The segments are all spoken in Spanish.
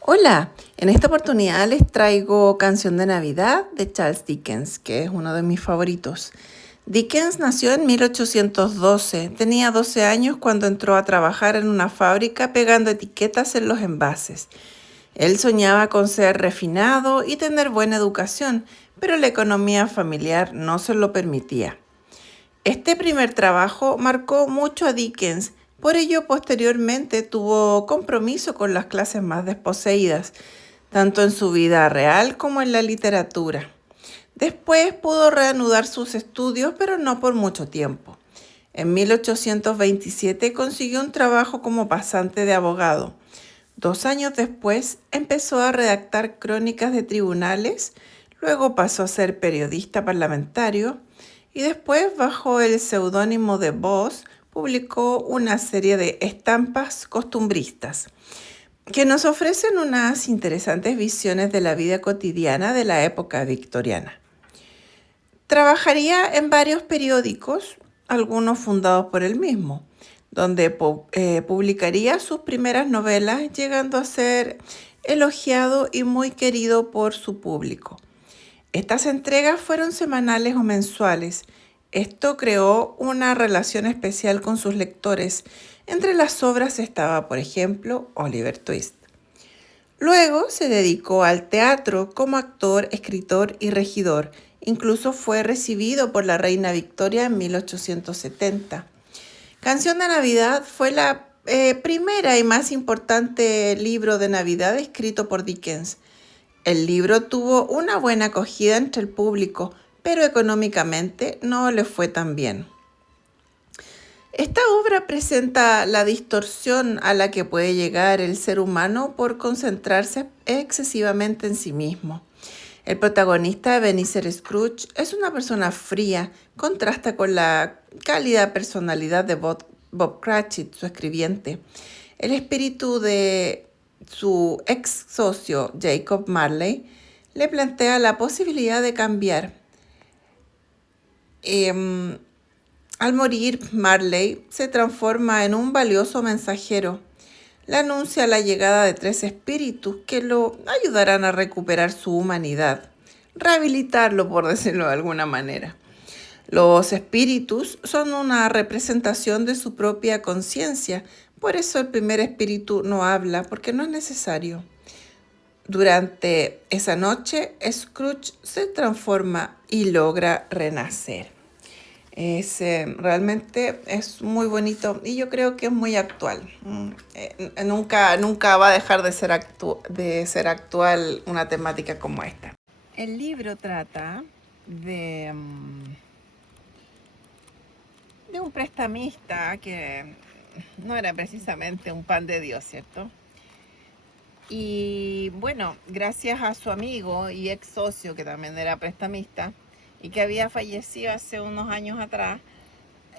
Hola, en esta oportunidad les traigo Canción de Navidad de Charles Dickens, que es uno de mis favoritos. Dickens nació en 1812, tenía 12 años cuando entró a trabajar en una fábrica pegando etiquetas en los envases. Él soñaba con ser refinado y tener buena educación, pero la economía familiar no se lo permitía. Este primer trabajo marcó mucho a Dickens, por ello posteriormente tuvo compromiso con las clases más desposeídas, tanto en su vida real como en la literatura. Después pudo reanudar sus estudios, pero no por mucho tiempo. En 1827 consiguió un trabajo como pasante de abogado. 2 años después empezó a redactar crónicas de tribunales, luego pasó a ser periodista parlamentario y después, bajo el seudónimo de Voss, publicó una serie de estampas costumbristas que nos ofrecen unas interesantes visiones de la vida cotidiana de la época victoriana. Trabajaría en varios periódicos, algunos fundados por él mismo, donde publicaría sus primeras novelas, llegando a ser elogiado y muy querido por su público. Estas entregas fueron semanales o mensuales. Esto creó una relación especial con sus lectores. Entre las obras estaba, por ejemplo, Oliver Twist. Luego se dedicó al teatro como actor, escritor y regidor. Incluso fue recibido por la reina Victoria en 1870. Canción de Navidad fue la primera y más importante libro de Navidad escrito por Dickens. El libro tuvo una buena acogida entre el público, pero económicamente no le fue tan bien. Esta obra presenta la distorsión a la que puede llegar el ser humano por concentrarse excesivamente en sí mismo. El protagonista, Ebenezer Scrooge, es una persona fría, contrasta con la cálida personalidad de Bob Cratchit, su escribiente. El espíritu de su ex socio, Jacob Marley, le plantea la posibilidad de cambiar. Em, Al morir, Marley se transforma en un valioso mensajero. Le anuncia la llegada de 3 espíritus que lo ayudarán a recuperar su humanidad, rehabilitarlo, por decirlo de alguna manera. Los espíritus son una representación de su propia conciencia, por eso el primer espíritu no habla, porque no es necesario. Durante esa noche, Scrooge se transforma y logra renacer. Realmente es muy bonito y yo creo que es muy actual. Nunca va a dejar de ser actual una temática como esta. El libro trata de un prestamista que no era precisamente un pan de Dios, ¿cierto? Y bueno, gracias a su amigo y ex socio, que también era prestamista y que había fallecido hace unos años atrás,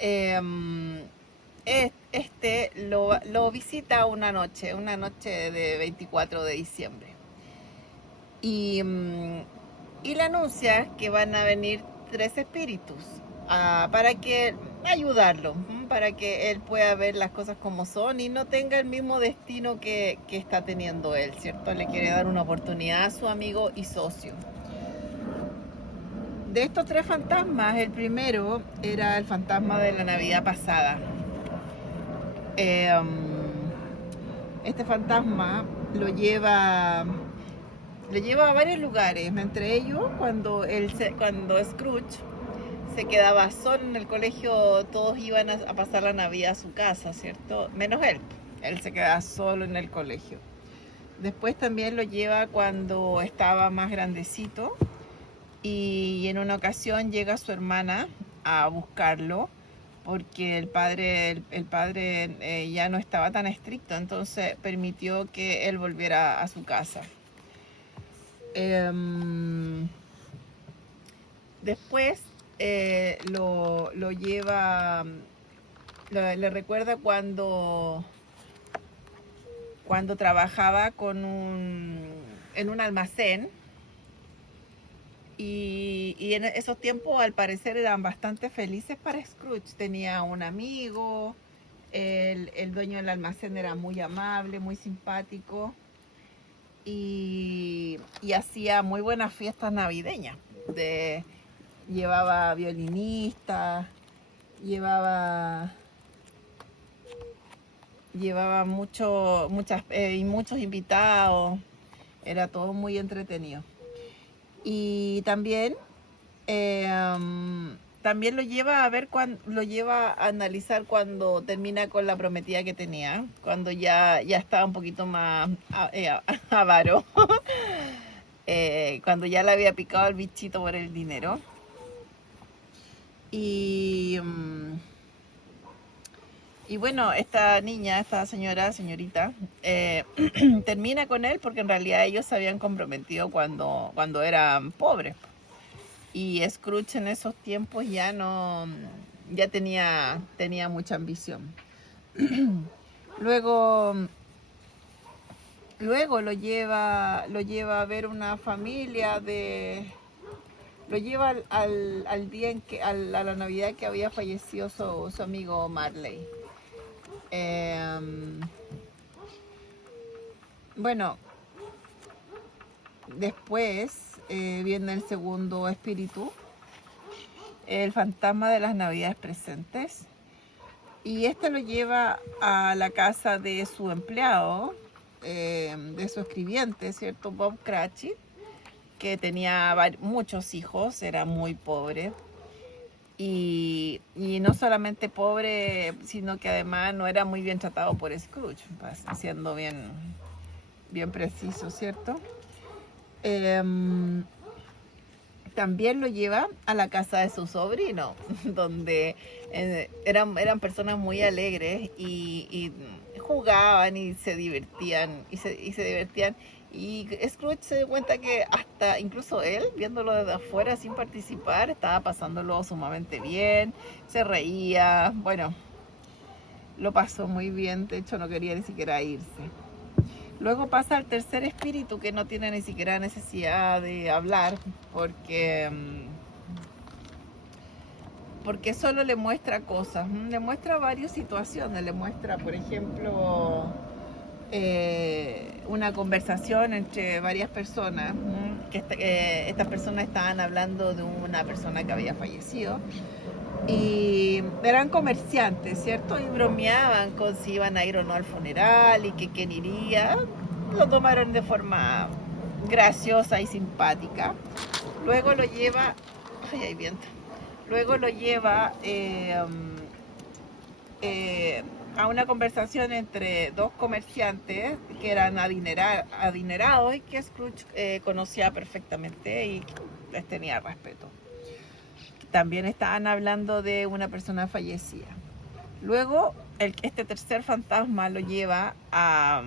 este lo visita una noche de 24 de diciembre. Y le anuncia que van a venir 3 espíritus para que ayudarlo, para que él pueda ver las cosas como son y no tenga el mismo destino que está teniendo él, ¿cierto? Le quiere dar una oportunidad a su amigo y socio. De estos 3 fantasmas, el primero era el fantasma de la Navidad pasada. Este fantasma lo lleva a varios lugares, entre ellos cuando Scrooge se quedaba solo en el colegio, todos iban a pasar la Navidad a su casa, ¿cierto? Menos él se quedaba solo en el colegio. Después también lo lleva cuando estaba más grandecito y en una ocasión llega su hermana a buscarlo porque el padre ya no estaba tan estricto, entonces permitió que él volviera a su casa. Después lo lleva, le recuerda cuando trabajaba en un almacén y en esos tiempos al parecer eran bastante felices para Scrooge. Tenía un amigo, el dueño del almacén era muy amable, muy simpático y hacía muy buenas fiestas navideñas. Llevaba violinistas, llevaba, llevaba muchos invitados, era todo muy entretenido. Y también también lo lleva a ver lo lleva a analizar cuando termina con la prometida que tenía, cuando ya estaba un poquito más avaro, cuando ya le había picado el bichito por el dinero. Y, y bueno, esta niña, esta señorita, termina con él porque en realidad ellos se habían comprometido cuando eran pobres. Y Scrooge en esos tiempos ya tenía mucha ambición. Luego lo lleva a ver una familia lo lleva al día a la Navidad que había fallecido su amigo Marley. Bueno, después viene el segundo espíritu, el fantasma de las Navidades presentes. Y este lo lleva a la casa de su empleado, de su escribiente, ¿cierto? Bob Cratchit, que tenía muchos hijos, era muy pobre. Y no solamente pobre, sino que además no era muy bien tratado por Scrooge, siendo bien preciso, ¿cierto? También lo lleva a la casa de su sobrino, donde eran personas muy alegres y jugaban y se divertían. Y Scrooge se dio cuenta que hasta incluso él, viéndolo desde afuera sin participar, estaba pasándolo sumamente bien, se reía, bueno, lo pasó muy bien, de hecho no quería ni siquiera irse. Luego pasa al tercer espíritu, que no tiene ni siquiera necesidad de hablar porque solo le muestra cosas, le muestra varias situaciones, le muestra, por ejemplo, una conversación entre varias personas, que estas personas estaban hablando de una persona que había fallecido y eran comerciantes, ¿cierto? Y bromeaban con si iban a ir o no al funeral y que quién iría. Lo tomaron de forma graciosa y simpática. Luego lo lleva, ay, hay viento. Luego lo lleva a una conversación entre dos comerciantes que eran adinerados y que Scrooge conocía perfectamente y les tenía respeto. También estaban hablando de una persona fallecida. Luego, este tercer fantasma lo lleva a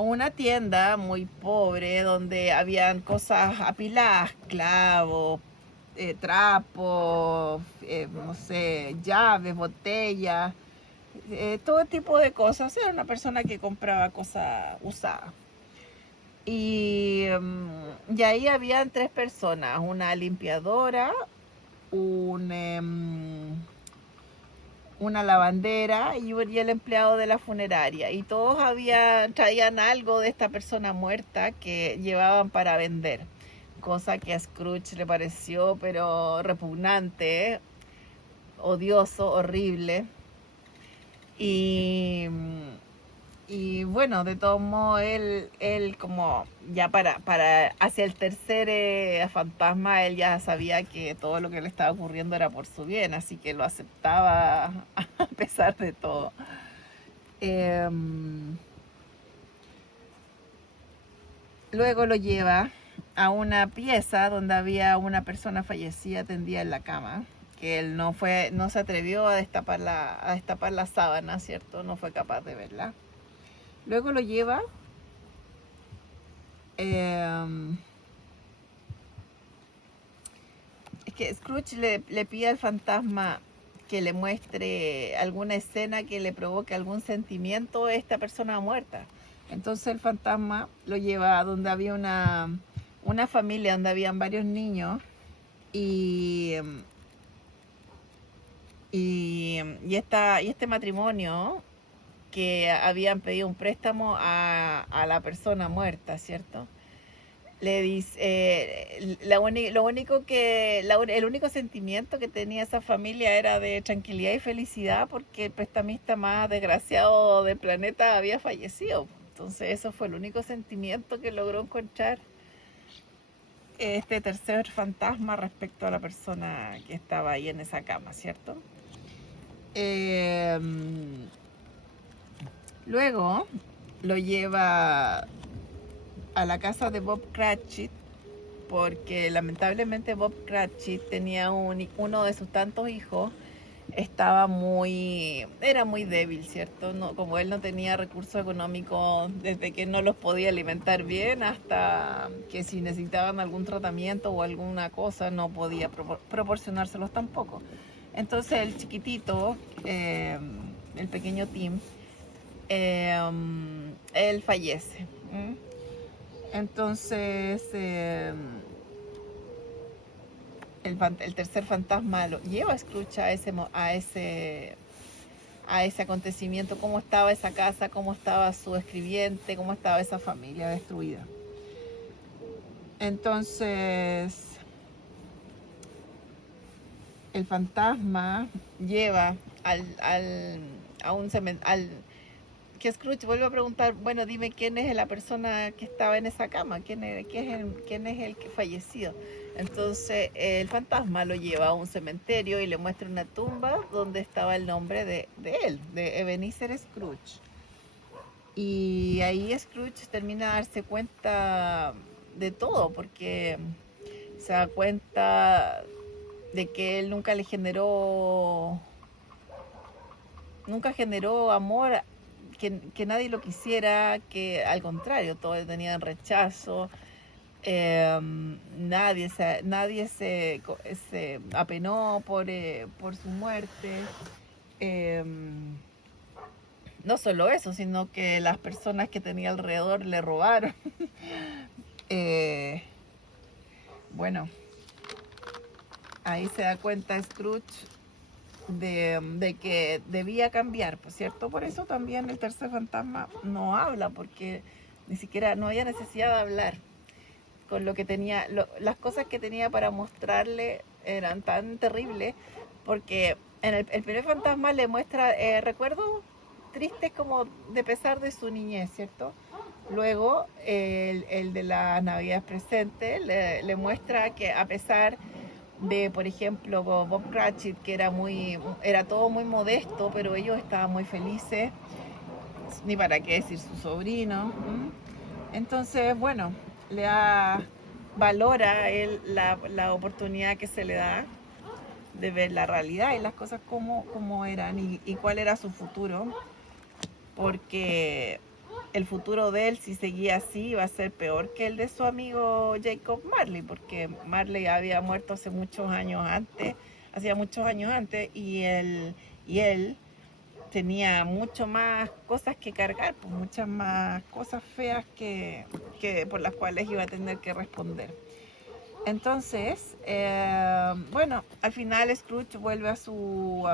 una tienda muy pobre donde habían cosas apiladas, clavos, trapos, no sé, llaves, botellas, todo tipo de cosas. Era una persona que compraba cosas usadas. Y ahí habían tres personas, una limpiadora, una lavandera y el empleado de la funeraria. Y todos traían algo de esta persona muerta que llevaban para vender. Cosa que a Scrooge le pareció pero repugnante, odioso, horrible. Y bueno, de todos modos, él como ya hacia el tercer fantasma, él ya sabía que todo lo que le estaba ocurriendo era por su bien, así que lo aceptaba a pesar de todo. Luego lo lleva a una pieza donde había una persona fallecida tendida en la cama, que él no se atrevió a destapar la sábana, ¿cierto? No fue capaz de verla. Luego lo lleva es que Scrooge le pide al fantasma que le muestre alguna escena que le provoque algún sentimiento a esta persona muerta. Entonces el fantasma lo lleva a donde había una familia, donde habían varios niños y este matrimonio que habían pedido un préstamo a la persona muerta, ¿cierto? Le dice, lo único que, el único sentimiento que tenía esa familia era de tranquilidad y felicidad porque el prestamista más desgraciado del planeta había fallecido. Entonces eso fue el único sentimiento que logró encontrar este tercer fantasma respecto a la persona que estaba ahí en esa cama, ¿cierto? Luego lo lleva a la casa de Bob Cratchit porque lamentablemente Bob Cratchit tenía uno de sus tantos hijos, era muy débil, ¿cierto? No, como él no tenía recursos económicos, desde que no los podía alimentar bien hasta que si necesitaban algún tratamiento o alguna cosa no podía proporcionárselos tampoco. Entonces el chiquitito, el pequeño Tim, él fallece. Entonces el tercer fantasma lo lleva a Scrooge a ese acontecimiento, cómo estaba esa casa, cómo estaba su escribiente, cómo estaba esa familia destruida. Entonces el fantasma lleva a un cementerio, que Scrooge vuelve a preguntar, bueno, dime quién es la persona que estaba en esa cama, quién es el que fallecido. Entonces el fantasma lo lleva a un cementerio y le muestra una tumba donde estaba el nombre de él, de Ebenezer Scrooge. Y ahí Scrooge termina de darse cuenta de todo, porque se da cuenta de que él nunca generó amor, que nadie lo quisiera, que al contrario, todos tenían rechazo, nadie se apenó por su muerte. No solo eso, sino que las personas que tenía alrededor le robaron. Bueno, ahí se da cuenta Scrooge de que debía cambiar, pues, ¿cierto? Por eso también el tercer fantasma no habla, porque ni siquiera no había necesidad de hablar. Con lo que tenía, las cosas que tenía para mostrarle eran tan terribles, porque en el primer fantasma le muestra recuerdos tristes como de pesar de su niñez, ¿cierto? Luego el de la Navidad presente le muestra que a pesar de, por ejemplo, Bob Cratchit, que era todo muy modesto, pero ellos estaban muy felices, ni para qué decir su sobrino. Entonces, bueno, valora él la oportunidad que se le da de ver la realidad y las cosas como eran y cuál era su futuro, porque el futuro de él, si seguía así, iba a ser peor que el de su amigo Jacob Marley, porque Marley había muerto hacía muchos años antes, y él tenía mucho más cosas que cargar, pues muchas más cosas feas que por las cuales iba a tener que responder. Entonces, bueno, al final Scrooge vuelve a su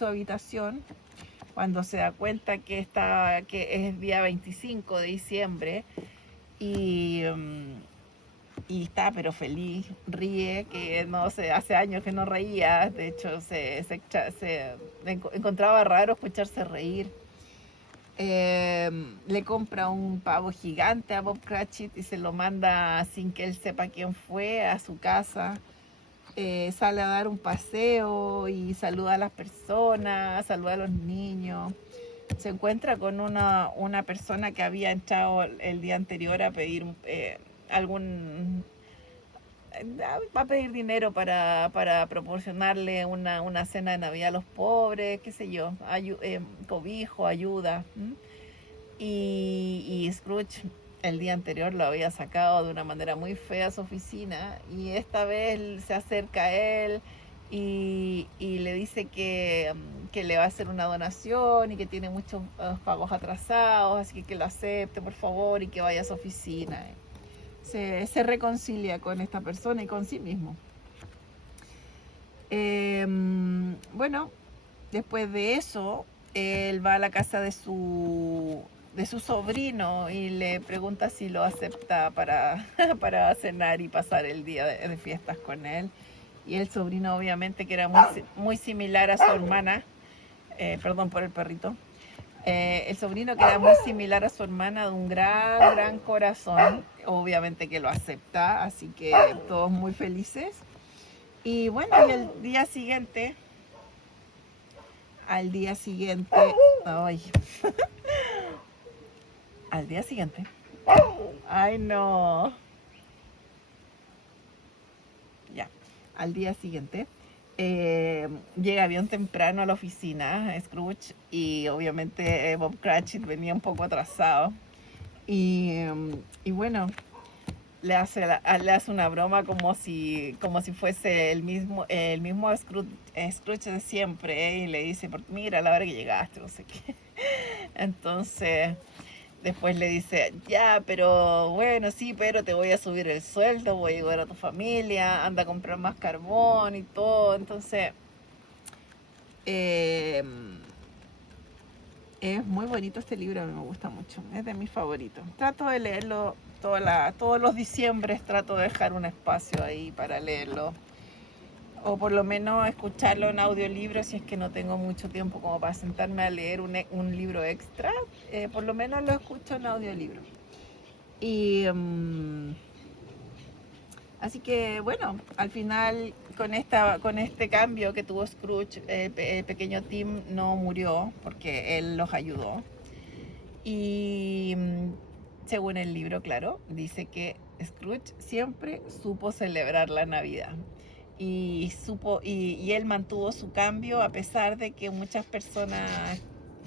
habitación cuando se da cuenta que es día 25 de diciembre y, está pero feliz, ríe, que no sé, hace años que no reía, de hecho se encontraba raro escucharse reír. Le compra un pavo gigante a Bob Cratchit y se lo manda sin que él sepa quién fue a su casa. Sale a dar un paseo y saluda a las personas, saluda a los niños. Se encuentra con una persona que había entrado el día anterior a pedir va a pedir dinero para proporcionarle una cena de Navidad a los pobres, qué sé yo, cobijo, ayuda. Y Scrooge el día anterior lo había sacado de una manera muy fea a su oficina y esta vez se acerca a él y le dice que le va a hacer una donación y que tiene muchos pagos atrasados, así que lo acepte por favor y que vaya a su oficina. Se reconcilia con esta persona y con sí mismo. Bueno, después de eso, él va a la casa de su sobrino y le pregunta si lo acepta para, para cenar y pasar el día de fiestas con él. Y el sobrino obviamente que era muy similar a su hermana, perdón por el perrito, el sobrino que era muy similar a su hermana, de un gran corazón, obviamente que lo acepta, así que todos muy felices. Y bueno, y al día siguiente, ay, al día siguiente, ay no, ya, al día siguiente, llega bien temprano a la oficina Scrooge y obviamente Bob Cratchit venía un poco atrasado y, y bueno, le hace una broma como si fuese el mismo Scrooge de siempre, y le dice, mira a la hora que llegaste, no sé qué. Entonces, después le dice, ya, pero bueno, sí, pero te voy a subir el sueldo, voy a ayudar a tu familia, anda a comprar más carbón y todo. Entonces, eh, es muy bonito este libro, a mí me gusta mucho, es de mis favoritos. Trato de leerlo todos los diciembres, trato de dejar un espacio ahí para leerlo. O por lo menos escucharlo en audiolibro si es que no tengo mucho tiempo como para sentarme a leer un libro extra. Por lo menos lo escucho en audiolibro. Y así que bueno, al final con este cambio que tuvo Scrooge, el pequeño Tim no murió porque él los ayudó. Y según el libro, claro, dice que Scrooge siempre supo celebrar la Navidad. Y él mantuvo su cambio a pesar de que muchas personas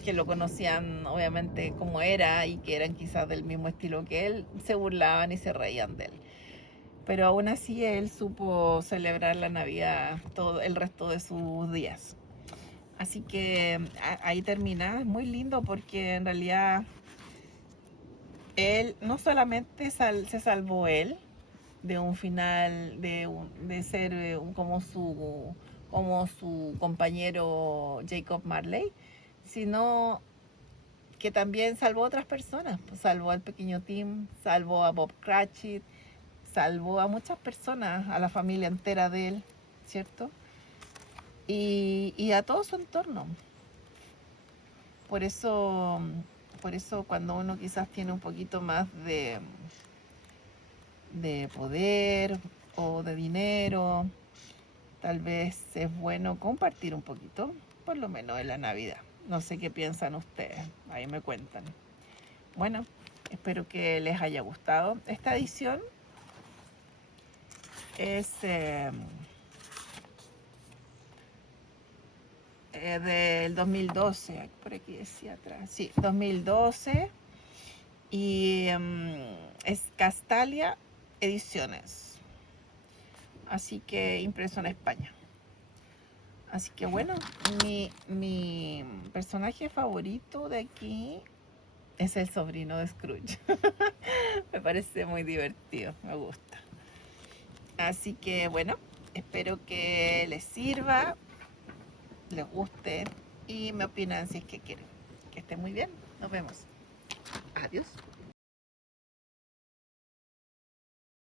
que lo conocían obviamente como era y que eran quizás del mismo estilo que él, se burlaban y se reían de él. Pero aún así él supo celebrar la Navidad todo el resto de sus días. Así que ahí termina. Es muy lindo porque en realidad él no solamente se salvó él de un final, de ser como su compañero Jacob Marley, sino que también salvó a otras personas. Pues salvó al pequeño Tim, salvó a Bob Cratchit, salvó a muchas personas, a la familia entera de él, ¿cierto? Y a todo su entorno. Por eso, por eso cuando uno quizás tiene un poquito más de poder o de dinero, tal vez es bueno compartir un poquito, por lo menos en la Navidad. No sé qué piensan ustedes, ahí me cuentan. Bueno, espero que les haya gustado. Esta edición es del 2012, por aquí decía atrás, sí, 2012, y es Castalia Ediciones, así que impreso en España. Así que bueno, mi personaje favorito de aquí es el sobrino de Scrooge. Me parece muy divertido, me gusta. Así que bueno, espero que les sirva, les guste y me opinan si es que quieren. Que estén muy bien, nos vemos. Adiós.